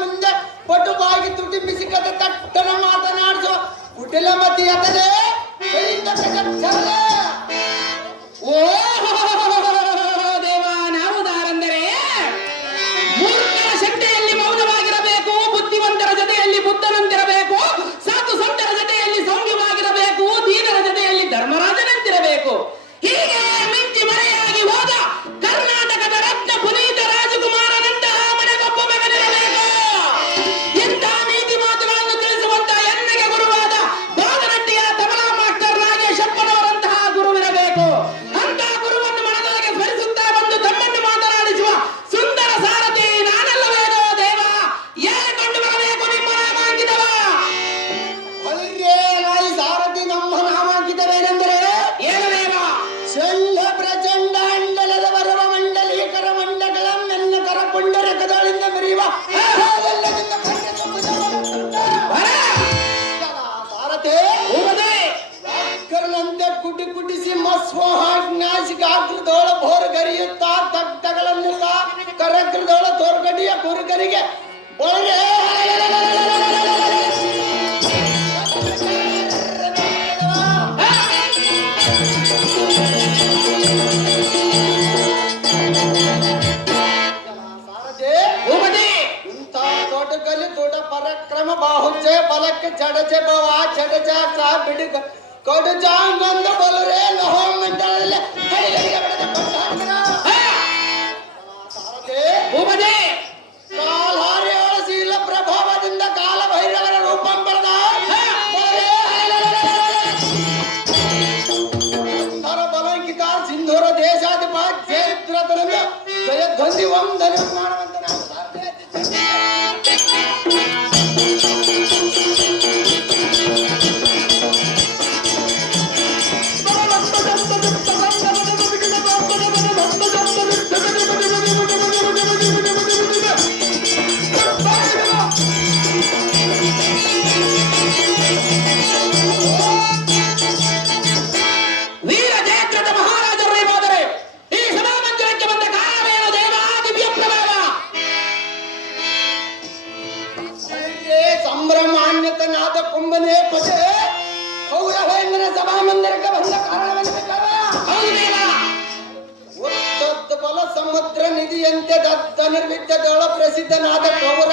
ಮುಂದೆ ಪಟು ಬಾಗಿ ತುಟಿ ಬಿಸಿಕದ ತಟ್ಟನ ಮಾತನಾಡಿಸುವ ಕುಟಿಲ ಮತಿಯತದೆ ಓ ದೇವ ನಾವುದಾರೆಂದರೆ ಮೂರ್ಖರ ಶಕ್ತಿಯಲ್ಲಿ ಮೌನವಾಗಿರಬೇಕು, ಬುದ್ಧಿವಂತರ ಜೊತೆಯಲ್ಲಿ ಬುದ್ಧನಂತಿರಬೇಕು, ಸಾಧು ಸಂತರ ಜೊತೆಯಲ್ಲಿ ಸೌಮ್ಯವಾಗಿರಬೇಕು, ದೀನರ ಜೊತೆಯಲ್ಲಿ ಧರ್ಮರಾಜನಂತಿರಬೇಕು. ಹೀಗೆ ಮಿಂಚಿ ಮರೆಯಾಗಿ ಹೋದ ಕರ್ನಾಟಕದ ರತ್ನ ಪುನೀತ ರಾಜಕುಮಾರನಂತಹ ಮನೆಗೊಬ್ಬ ಮಗನಿರಬೇಕು. ಇಂಥ ನೀತಿ ಮಾತುಗಳನ್ನು ತಿಳಿಸುವಂತ ಎನ್ನೆಗೆ ಗುರುವಾದ ಬಾಗನಟ್ಟಿಯ ತಬಲಾ ಮಾಸ್ಟರ್ ನಾಗೇಶಪ್ಪನವರಂತಹ ಗುರುವಿರಬೇಕು. ಅಂತ ಗುರುವನ್ನು ಮನದೊಳಗೆ ಸ್ಮರಿಸುತ್ತಾ ಬಂದು ತಮ್ಮನ್ನು ಮಾತನಾಡಿಸುವ ಸುಂದರ ಸಾರಥಿ ನಾನಲ್ಲವೇನೋ ದೇವ, ಏನೇ ಕಂಡು ಬರಬೇಕು ನಿಮ್ಮ ನಾಮಾಂಕಿತವ? ಸಾರಥಿ ನಮ್ಮ ನಾಮಾಂಕಿತವೇನೆಂದರೆ ಏನು ದೇವ? ಶಂಡ ಪ್ರಚಂಡ ಅಂಡಲದ ಬರುವ ಮಂಡಲೀಕರ ಮಂಡಗಳ ನನ್ನ ಕರ ಪುಂಡರಕದಳಿಂದ ಮೆರೆಯುವ ಸಾರಥಿನಂತೆ ಕುಟಿ ಕುಟಿಸಿ ಮಸ್ವಹಾಗ್ನಾಸಿಗಾಗ್ರದೋಳ ಬೋರ್ಗರಿಯುತ್ತಾ ತಗ್ತಗಳನ್ನು ಕರಗ್ರದೋಳ ತೋರ್ಗಡಿಯ ಕುರುಗರಿಗೆ ಒಳಗೆ ಪರಕ್ರಮ ಬಾಹುಜೆ ಬಲಕ್ಕೆ ಜಡಜೆ ಬವ ಜಡಜ ಬಿಡುಗ ಕೊಡು ಜಾಂಗೊಂದು ಬಲುರೇ ಲೋಹ ಮಂಡಲದಲ್ಲಿ ಕಾಲ್ಹಾರಿಯವಳ ಶೀಲ ಪ್ರಭಾವದಿಂದ ಕಾಲ ಭೈರವರ ರೂಪಂ ಪಡೆದ ಬಲಂಕಿತ ಸಿಂಧೂರ ದೇಶಾಧಿಪ ಜಯದ್ರಥನನ್ನು ಜಯಧ್ವಂದಿ ವಂದನೆ ಮಾಡುವಂತೆ ನಾವು ಸಂಭ್ರಮಾನ್ಯತನಾದ ಕುಂಭನೇ ಪದೇ ಕೌರವೇಂದ್ರ ಸಭಾಮಂದಿರಕ್ಕೆ ಬಂದ ಕಾರಣವೆಂದು ಬಲ ಸಮುದ್ರ ನಿಧಿಯಂತೆ ದತ್ತ ನಿರ್ವಿದ್ಯದೊಳ ಪ್ರಸಿದ್ಧನಾದ ಕೌರ